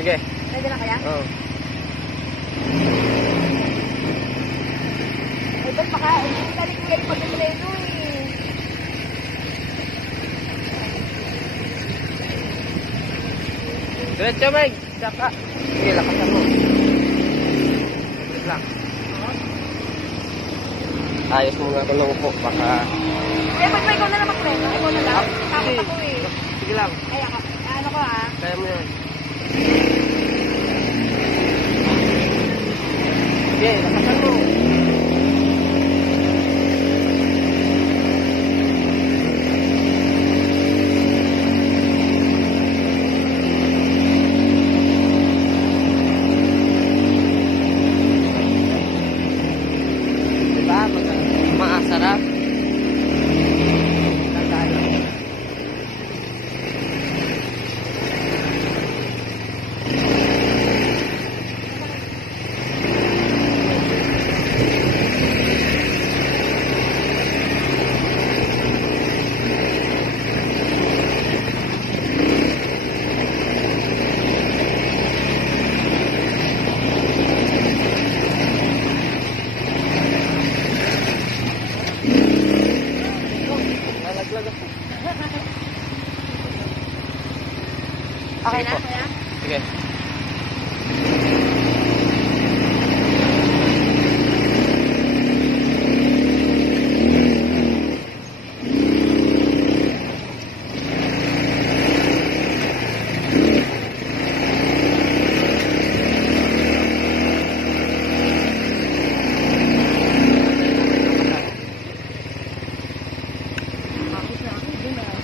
Sige. Pwede na kaya? Oo. Ay, ba't baka, hindi ka rin kuya yung pag-pleno eh. Diretso, Meg. Saka. Sige, lakasan mo. Wait lang. Ayos mo nga tulong po. Baka... Kaya ba't ba ikaw na lang mag-pleno? Ikaw na lang? Takot Sige. ako eh. Sige lang. Ay, ako, ano ko ah? Kaya mo yan. Sige, lakasan mo. Diba? Masarap. Tayo. Nalaglag ako. Okay na? Kaya? Sige. Bakit na ako? Doon ah.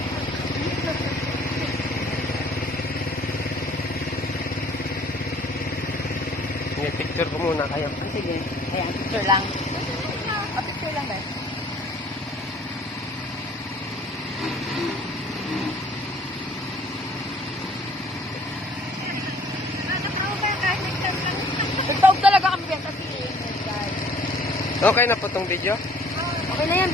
Sige, picture ko muna kayo. Ah, sige. Ayan, picture lang. Ah, picture lang ba? Nagtawag talaga kami yan kasi guys. Okay na po tong video? Okay na yan,